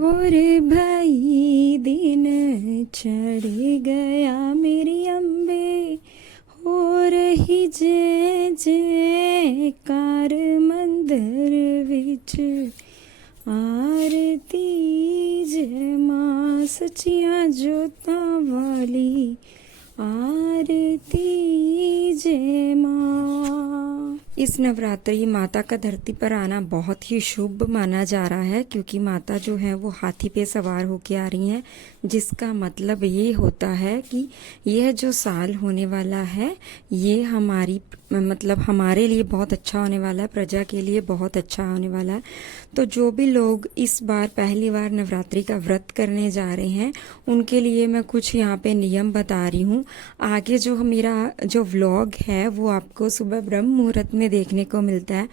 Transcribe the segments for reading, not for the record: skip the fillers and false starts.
और भाई दिन चढ़ गया मेरी अम्बे, हो रही जय जयकार मंदिर विच, आरती जय मां सचियां जोतां वाली, आरती जय मां। इस नवरात्रि माता का धरती पर आना बहुत ही शुभ माना जा रहा है, क्योंकि माता जो है वो हाथी पे सवार होके आ रही हैं, जिसका मतलब ये होता है कि यह जो साल होने वाला है ये हमारे लिए बहुत अच्छा होने वाला है, प्रजा के लिए बहुत अच्छा होने वाला है। तो जो भी लोग इस बार पहली बार नवरात्रि का व्रत करने जा रहे हैं उनके लिए मैं कुछ यहाँ पे नियम बता रही हूँ। आगे जो मेरा जो व्लॉग है वो आपको सुबह ब्रह्म मुहूर्त में देखने को मिलता है।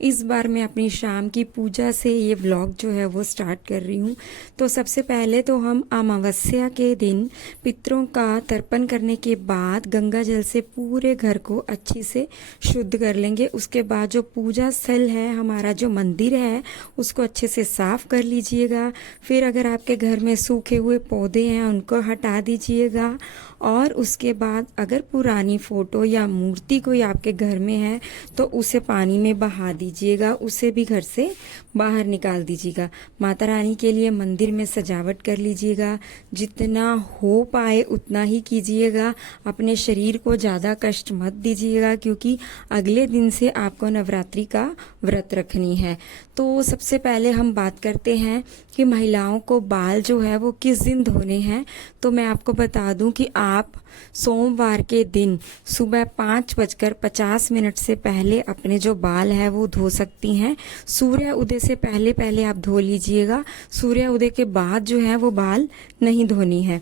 इस बार मैं अपनी शाम की पूजा से ये व्लॉग जो है वो स्टार्ट कर रही हूँ। तो सबसे पहले तो हम अमावस्या के दिन पितरों का तर्पण करने के बाद गंगा जल से पूरे घर को अच्छी से शुद्ध कर लेंगे। उसके बाद जो पूजा स्थल है, हमारा जो मंदिर है, उसको अच्छे से साफ कर लीजिएगा। फिर अगर आपके घर में सूखे हुए पौधे हैं उनको हटा दीजिएगा। और उसके बाद अगर पुरानी फोटो या मूर्ति कोई आपके घर में है तो उसे पानी में बहा दीजिएगा, उसे भी घर से बाहर निकाल दीजिएगा। माता रानी के लिए मंदिर में सजावट कर लीजिएगा, जितना हो पाए उतना ही कीजिएगा। अपने शरीर को ज़्यादा कष्ट मत दीजिएगा, क्योंकि अगले दिन से आपको नवरात्रि का व्रत रखनी है। तो सबसे पहले हम बात करते हैं कि महिलाओं को बाल जो है वो किस दिन धोने हैं। तो मैं आपको बता दूं कि आप सोमवार के दिन सुबह 5:50 से पहले अपने जो बाल है वो धो सकती हैं। सूर्य उदय से पहले पहले आप धो लीजिएगा, सूर्य उदय के बाद जो है वो बाल नहीं धोनी है।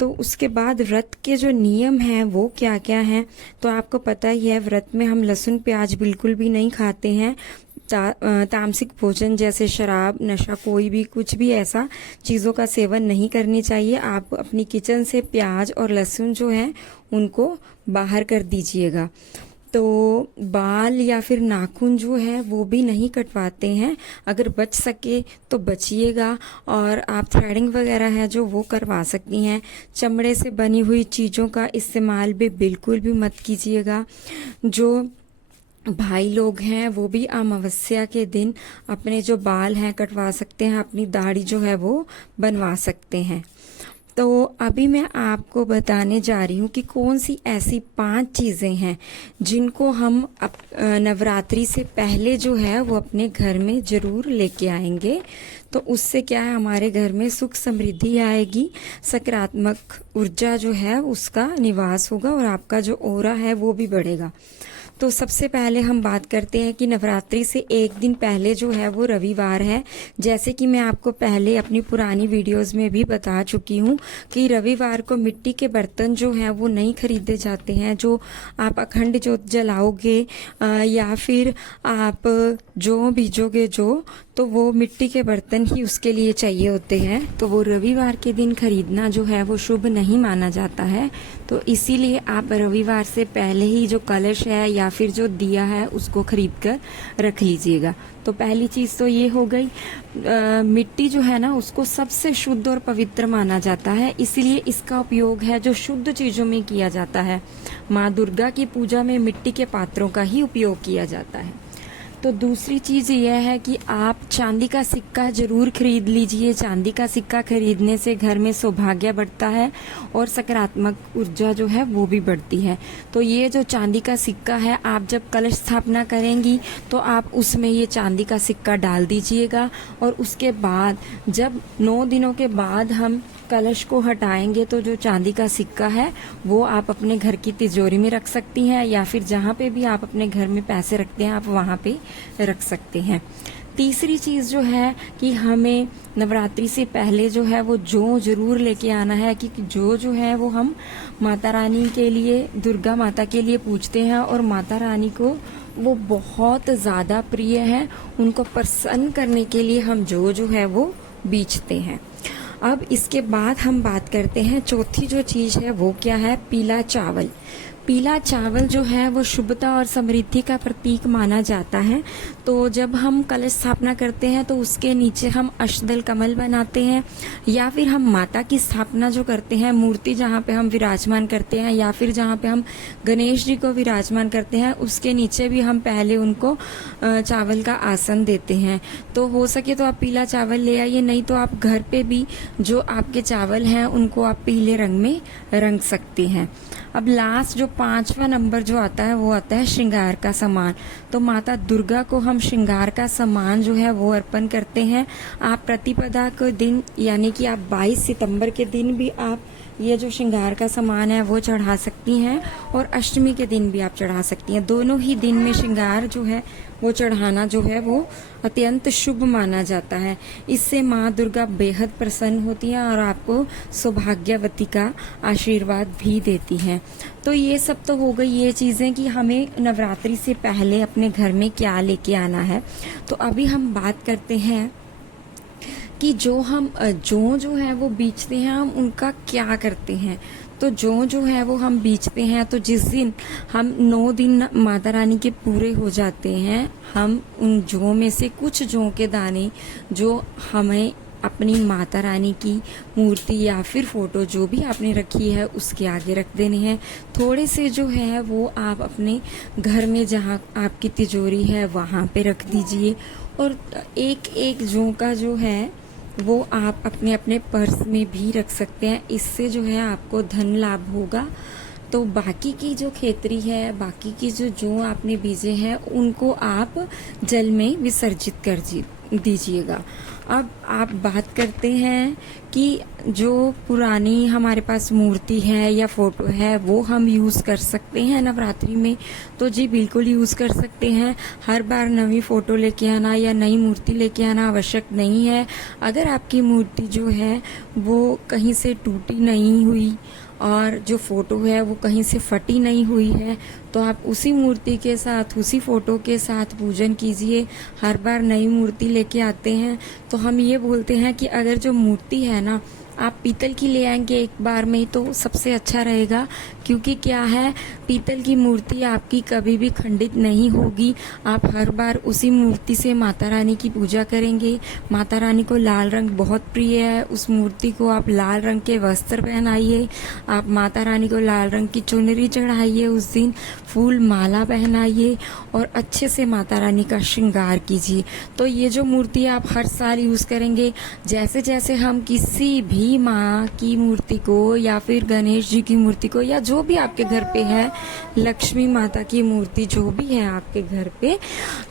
तो उसके बाद व्रत के जो नियम हैं वो क्या क्या हैं, तो आपको पता ही है व्रत में हम लहसुन प्याज बिल्कुल भी नहीं खाते हैं। तामसिक भोजन जैसे शराब, नशा, कोई भी कुछ भी ऐसा चीज़ों का सेवन नहीं करनी चाहिए। आप अपनी किचन से प्याज और लहसुन जो है उनको बाहर कर दीजिएगा। तो बाल या फिर नाखून जो है वो भी नहीं कटवाते हैं, अगर बच सके तो बचिएगा। और आप थ्रेडिंग वगैरह है जो वो करवा सकती हैं। चमड़े से बनी हुई चीज़ों का इस्तेमाल भी बिल्कुल भी मत कीजिएगा। जो भाई लोग हैं वो भी अमावस्या के दिन अपने जो बाल हैं कटवा सकते हैं, अपनी दाढ़ी जो है वो बनवा सकते हैं। तो अभी मैं आपको बताने जा रही हूँ कि कौन सी ऐसी 5 चीज़ें हैं जिनको हम नवरात्रि से पहले जो है वो अपने घर में ज़रूर लेके आएंगे। तो उससे क्या है, हमारे घर में सुख समृद्धि आएगी, सकारात्मक ऊर्जा जो है उसका निवास होगा और आपका जो ऑरा है वो भी बढ़ेगा। तो सबसे पहले हम बात करते हैं कि नवरात्रि से एक दिन पहले जो है वो रविवार है। जैसे कि मैं आपको पहले अपनी पुरानी वीडियोस में भी बता चुकी हूँ कि रविवार को मिट्टी के बर्तन जो हैं वो नहीं खरीदे जाते हैं। जो आप अखंड ज्योत जलाओगे या फिर आप जो बीजोगे तो वो मिट्टी के बर्तन ही उसके लिए चाहिए होते हैं। तो वो रविवार के दिन खरीदना जो है वो शुभ नहीं माना जाता है। तो इसीलिए आप रविवार से पहले ही जो कलश है या फिर जो दिया है उसको खरीद कर रख लीजिएगा। तो पहली चीज़ तो ये हो गई। मिट्टी जो है ना उसको सबसे शुद्ध और पवित्र माना जाता है, इसलिए इसका उपयोग है जो शुद्ध चीज़ों में किया जाता है। माँ दुर्गा की पूजा में मिट्टी के पात्रों का ही उपयोग किया जाता है। तो दूसरी चीज़ यह है कि आप चांदी का सिक्का जरूर खरीद लीजिए। चांदी का सिक्का खरीदने से घर में सौभाग्य बढ़ता है और सकारात्मक ऊर्जा जो है वो भी बढ़ती है। तो ये जो चांदी का सिक्का है, आप जब कलश स्थापना करेंगी तो आप उसमें ये चांदी का सिक्का डाल दीजिएगा। और उसके बाद जब 9 दिनों के बाद हम कलश को हटाएंगे तो जो चांदी का सिक्का है वो आप अपने घर की तिजोरी में रख सकती हैं, या फिर जहाँ पे भी आप अपने घर में पैसे रखते हैं आप वहाँ पे रख सकते हैं। तीसरी चीज़ जो है कि हमें नवरात्रि से पहले जो है वो जौ जरूर लेके आना है, क्योंकि जो है वो हम माता रानी के लिए, दुर्गा माता के लिए पूजते हैं और माता रानी को वो बहुत ज़्यादा प्रिय है। उनको प्रसन्न करने के लिए हम जो है वो बीजते हैं। अब इसके बाद हम बात करते हैं चौथी जो चीज़ है वो क्या है, पीला चावल। पीला चावल जो है वो शुभता और समृद्धि का प्रतीक माना जाता है। तो जब हम कलश स्थापना करते हैं तो उसके नीचे हम अष्टदल कमल बनाते हैं, या फिर हम माता की स्थापना जो करते हैं, मूर्ति जहाँ पे हम विराजमान करते हैं या फिर जहाँ पे हम गणेश जी को विराजमान करते हैं, उसके नीचे भी हम पहले उनको चावल का आसन देते हैं। तो हो सके तो आप पीला चावल ले आइए, नहीं तो आप घर पे भी जो आपके चावल हैं उनको आप पीले रंग में रंग सकती हैं। अब लास्ट जो 5वां नंबर जो आता है वो आता है श्रृंगार का सामान। तो माता दुर्गा को हम श्रृंगार का सामान जो है वो अर्पण करते हैं। आप प्रतिपदा के दिन यानी कि आप 22 सितंबर के दिन भी आप ये जो श्रृंगार का सामान है वो चढ़ा सकती हैं, और अष्टमी के दिन भी आप चढ़ा सकती हैं। दोनों ही दिन में श्रृंगार जो है वो चढ़ाना जो है वो अत्यंत शुभ माना जाता है। इससे माँ दुर्गा बेहद प्रसन्न होती हैं और आपको सौभाग्यवती का आशीर्वाद भी देती हैं। तो ये सब तो हो गई ये चीजें कि हमें नवरात्रि से पहले अपने घर में क्या लेके आना है। तो अभी हम बात करते हैं कि जो हम जो है वो बीचते हैं, हम उनका क्या करते हैं। तो जो है वो हम बीचते हैं, तो जिस दिन हम 9 दिन माता रानी के पूरे हो जाते हैं, हम उन जौ में से कुछ जौ के दाने जो हमें अपनी माता रानी की मूर्ति या फिर फोटो जो भी आपने रखी है उसके आगे रख देने हैं। थोड़े से जो है वो आप अपने घर में जहाँ आपकी तिजोरी है वहाँ पे रख दीजिए, और एक एक जौ का जो है वो आप अपने अपने पर्स में भी रख सकते हैं। इससे जो है आपको धन लाभ होगा। तो बाकी की जो खेतरी है, बाकी की जो आपने बीजे हैं उनको आप जल में विसर्जित कर दीजिएगा। अब आप बात करते हैं कि जो पुरानी हमारे पास मूर्ति है या फोटो है वो हम यूज कर सकते हैं नवरात्रि में। तो जी बिल्कुल यूज कर सकते हैं। हर बार नई फोटो लेके आना या नई मूर्ति लेके आना आवश्यक नहीं है। अगर आपकी मूर्ति जो है वो कहीं से टूटी नहीं हुई और जो फोटो है वो कहीं से फटी नहीं हुई है, तो आप उसी मूर्ति के साथ, उसी फोटो के साथ पूजन कीजिए। हर बार नई मूर्ति लेके आते हैं तो हम ये बोलते हैं कि अगर जो मूर्ति है ना आप पीतल की ले आएंगे एक बार में ही तो सबसे अच्छा रहेगा, क्योंकि क्या है, पीतल की मूर्ति आपकी कभी भी खंडित नहीं होगी। आप हर बार उसी मूर्ति से माता रानी की पूजा करेंगे। माता रानी को लाल रंग बहुत प्रिय है, उस मूर्ति को आप लाल रंग के वस्त्र पहनाइए, आप माता रानी को लाल रंग की चुनरी चढ़ाइए, उस दिन फूल माला पहनाइए और अच्छे से माता रानी का श्रृंगार कीजिए। तो ये जो मूर्ति आप हर साल यूज करेंगे, जैसे जैसे हम किसी भी माँ की मूर्ति को या फिर गणेश जी की मूर्ति को या जो भी आपके घर पे है, लक्ष्मी माता की मूर्ति जो भी है आपके घर पे,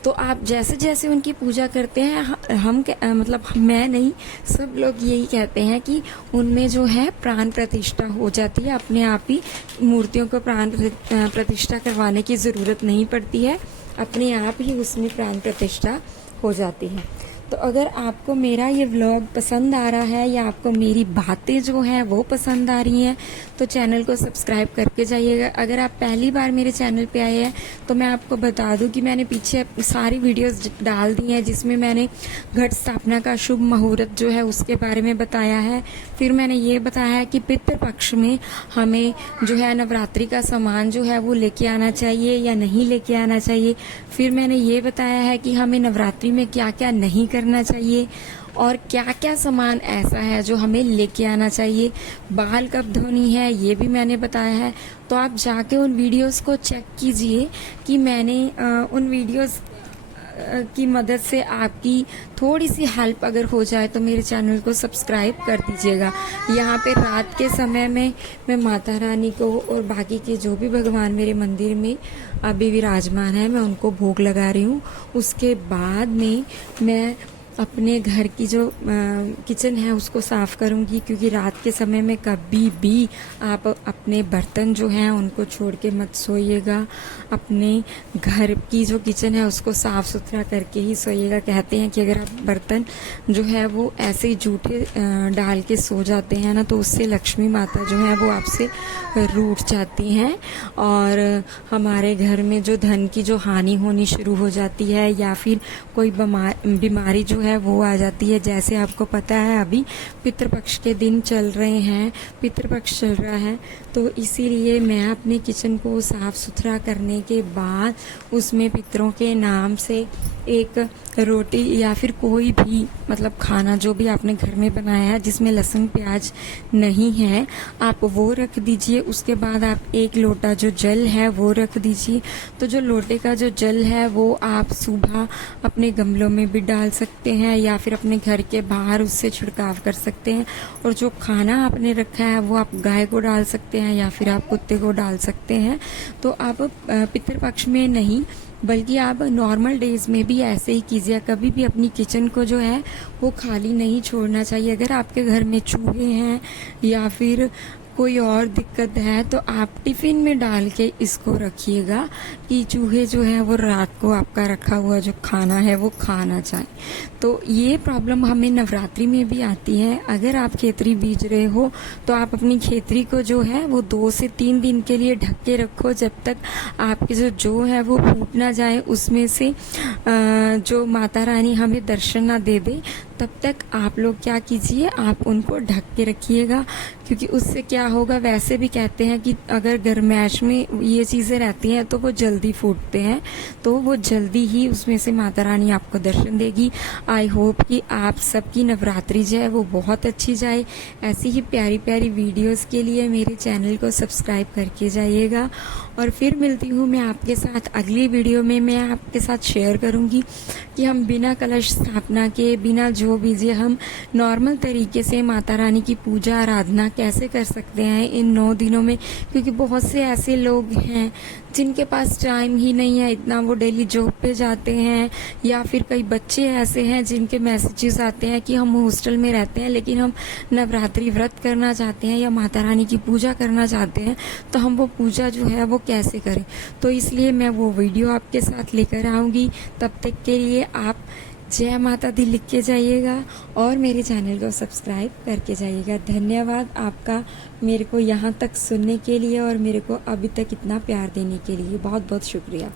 तो आप जैसे जैसे उनकी पूजा करते हैं, हम मतलब मैं नहीं, सब लोग यही कहते हैं कि उनमें जो है प्राण प्रतिष्ठा हो जाती है। अपने आप ही मूर्तियों को प्राण प्रतिष्ठा करवाने की जरूरत नहीं पड़ती है, अपने आप ही उसमें प्राण प्रतिष्ठा हो जाती है। तो अगर आपको मेरा ये व्लॉग पसंद आ रहा है या आपको मेरी बातें जो हैं वो पसंद आ रही हैं तो चैनल को सब्सक्राइब करके जाइएगा। अगर आप पहली बार मेरे चैनल पे आए हैं तो मैं आपको बता दूं कि मैंने पीछे सारी वीडियोस डाल दी हैं जिसमें मैंने घट स्थापना का शुभ मुहूर्त जो है उसके बारे में बताया है। फिर मैंने ये बताया है कि पितृपक्ष में हमें जो है नवरात्रि का सामान जो है वो लेके आना चाहिए या नहीं लेके आना चाहिए। फिर मैंने ये बताया है कि हमें नवरात्रि में क्या क्या नहीं करना चाहिए और क्या क्या सामान ऐसा है जो हमें लेके आना चाहिए। बाल कब धोनी है ये भी मैंने बताया है। तो आप जाके उन वीडियोस को चेक कीजिए कि मैंने उन वीडियोस की मदद से आपकी थोड़ी सी हेल्प अगर हो जाए तो मेरे चैनल को सब्सक्राइब कर दीजिएगा। यहाँ पे रात के समय में मैं माता रानी को और बाकी के जो भी भगवान मेरे मंदिर में अभी विराजमान है मैं उनको भोग लगा रही हूँ। उसके बाद में मैं अपने घर की जो किचन है उसको साफ करूंगी, क्योंकि रात के समय में कभी भी आप अपने बर्तन जो हैं उनको छोड़ के मत सोइएगा। अपने घर की जो किचन है उसको साफ सुथरा करके ही सोइएगा। कहते हैं कि अगर आप बर्तन जो है वो ऐसे ही जूठे डाल के सो जाते हैं ना तो उससे लक्ष्मी माता जो है वो आपसे रूठ जाती हैं और हमारे घर में जो धन की जो हानि होनी शुरू हो जाती है या फिर कोई बीमारी जो है वो आ जाती है। जैसे आपको पता है अभी पितृपक्ष के दिन चल रहे हैं, पितृपक्ष चल रहा है, तो इसीलिए मैं अपने किचन को साफ सुथरा करने के बाद उसमें पितरों के नाम से एक रोटी या फिर कोई भी मतलब खाना जो भी आपने घर में बनाया है जिसमें लहसुन प्याज नहीं है, आप वो रख दीजिए। उसके बाद आप 1 लोटा जो जल है वो रख दीजिए। तो जो लोटे का जो जल है वो आप सुबह अपने गमलों में भी डाल सकते हैं या फिर अपने घर के बाहर उससे छिड़काव कर सकते हैं। और जो खाना आपने रखा है वो आप गाय को डाल सकते हैं या फिर आप कुत्ते को डाल सकते हैं। तो आप पितृपक्ष में नहीं बल्कि आप नॉर्मल डेज में भी ऐसे ही कीजिए। कभी भी अपनी किचन को जो है वो खाली नहीं छोड़ना चाहिए। अगर आपके घर में चूहे हैं या फिर कोई और दिक्कत है तो आप टिफिन में डाल के इसको रखिएगा कि चूहे जो है वो रात को आपका रखा हुआ जो खाना है वो खा ना जाए। तो ये प्रॉब्लम हमें नवरात्रि में भी आती है। अगर आप खेतरी बीज रहे हो तो आप अपनी खेतरी को जो है वो 2 से 3 दिन के लिए ढक के रखो, जब तक आपके जो है वो फूट ना जाए, उसमें से जो माता रानी हमें दर्शन ना दे दे, तब तक आप लोग क्या कीजिए, आप उनको ढक के रखिएगा। क्योंकि उससे क्या होगा, वैसे भी कहते हैं कि अगर गर्मैश में ये चीज़ें रहती हैं तो वो जल्दी फूटते हैं, तो वो जल्दी ही उसमें से माता रानी आपको दर्शन देगी। आई होप कि आप सबकी नवरात्रि जो है वो बहुत अच्छी जाए। ऐसी ही प्यारी प्यारी वीडियोस के लिए मेरे चैनल को सब्सक्राइब करके जाइएगा। और फिर मिलती हूँ मैं आपके साथ अगली वीडियो में। मैं आपके साथ शेयर करूँगी कि हम बिना कलश स्थापना के, बिना जो बीजे, हम नॉर्मल तरीके से माता रानी की पूजा आराधना कैसे कर सकते हैं इन 9 दिनों में। क्योंकि बहुत से ऐसे लोग हैं जिनके पास टाइम ही नहीं है इतना, वो डेली जॉब पे जाते हैं, या फिर कई बच्चे ऐसे हैं जिनके मैसेजेस आते हैं कि हम हॉस्टल में रहते हैं लेकिन हम नवरात्रि व्रत करना चाहते हैं या माता रानी की पूजा करना चाहते हैं, तो हम वो पूजा जो है वो कैसे करें। तो इसलिए मैं वो वीडियो आपके साथ लेकर आऊँगी। तब तक के लिए आप जय माता दी लिख के जाइएगा और मेरे चैनल को सब्सक्राइब करके जाइएगा। धन्यवाद आपका मेरे को यहाँ तक सुनने के लिए और मेरे को अभी तक इतना प्यार देने के लिए। बहुत बहुत शुक्रिया।